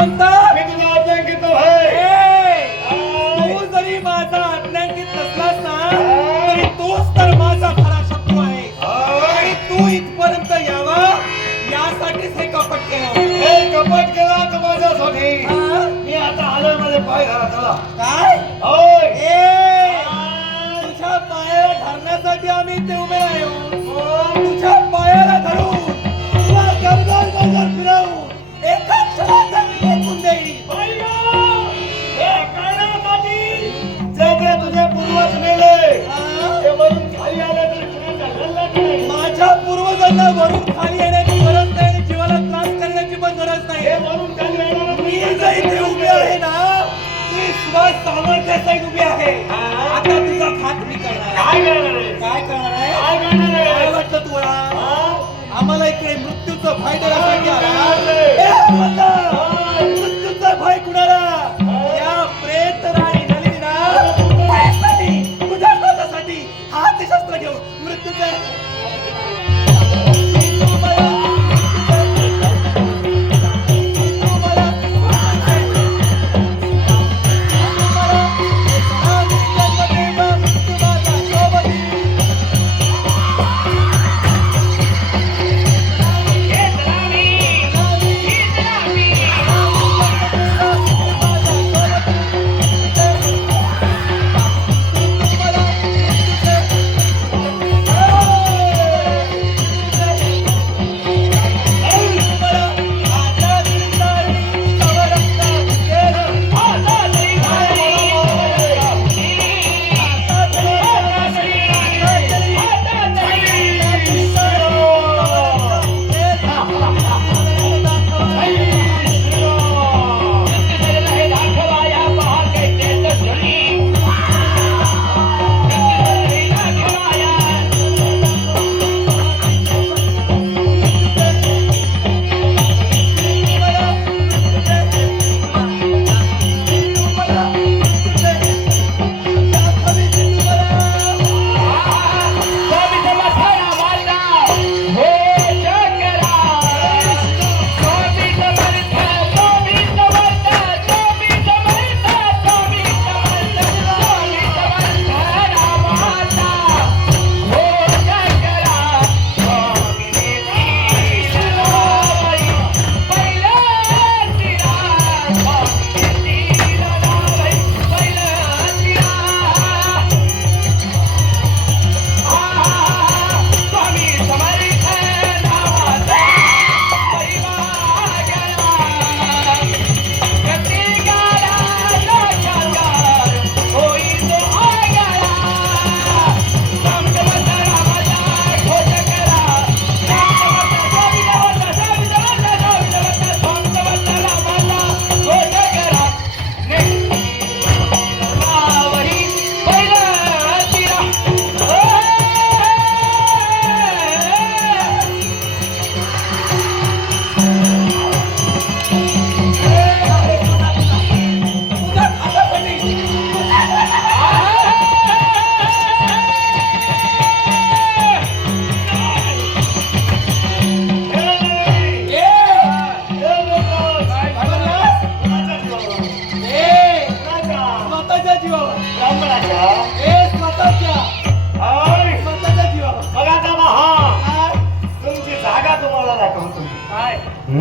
म्हणता? मी तुझा आज्ञांकित आहे. तू जरी माझा आज्ञांकित नसलास ना तरी तोच तर माझा खरा शत्रू आहे. आणि तू इथपर्यंत यावा यासाठीच हे कपट केलं. हे कपट केला तर माझ्यासाठी. मी आता आलोय माझे पाय धरा. चला. काय? होय. तुझ्या पायाला धरण्यासाठी आम्ही इथे उभे आहे. तुझ्या पायाला धरून तुला गरगर गरगर फिरवून एका क्षणात फेकून देईल. हे करण्यासाठी जे जे तुझे पूर्वज मेले ते वरून खाली आले तर कुणाचा हल्ला नाही. माझ्या पूर्वजांना वरून खाली येण्याची गरज नाही आणि जीवाला त्रास करण्याची पण गरज नाही. हे वरून खाली येणार मी जे इथे उभी आहे ना ती श्वास सामर्थ्यासाठी उभी आहे. आता तुझा घात मी करणार आहे. काय करणार आहे? काय करणार आहे? काय करणार आहे? काय वाटतं तुला? आम्हाला इकडे मृत्यूचं भय देण्यासाठी आला. मृत्यूचं भय कुणाला? या प्रेत राणी नलिनीला तुझ्या स्वतःसाठी हातशस्त्र घेऊन मृत्यूचं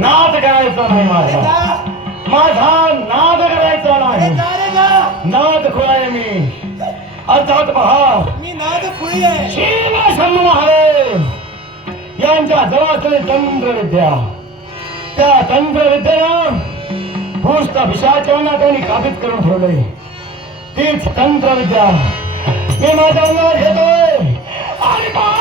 नाद करायचा नाही माझा नाद करायचा नाही. नाद खुळाय मी अर्थात पहा मी नाद खुळी आहे. शिवशंभू महादेव यांच्या जवळ तंत्रविद्या त्या तंत्रविद्येनं भूस्त पिशाचांना त्यांनी काबीज करून ठेवले. तीच तंत्रविद्या मी माझ्या अंगावर घेतोय आणि पहा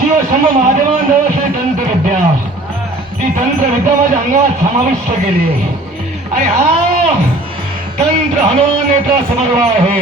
शिवशंभ महादेवांजवळ तंत्रविद्या, ती तंत्रविद्या माझ्या अंगात समाविष्ट केली आणि हा तंत्र हनुमान नेत्रा समजला आहे.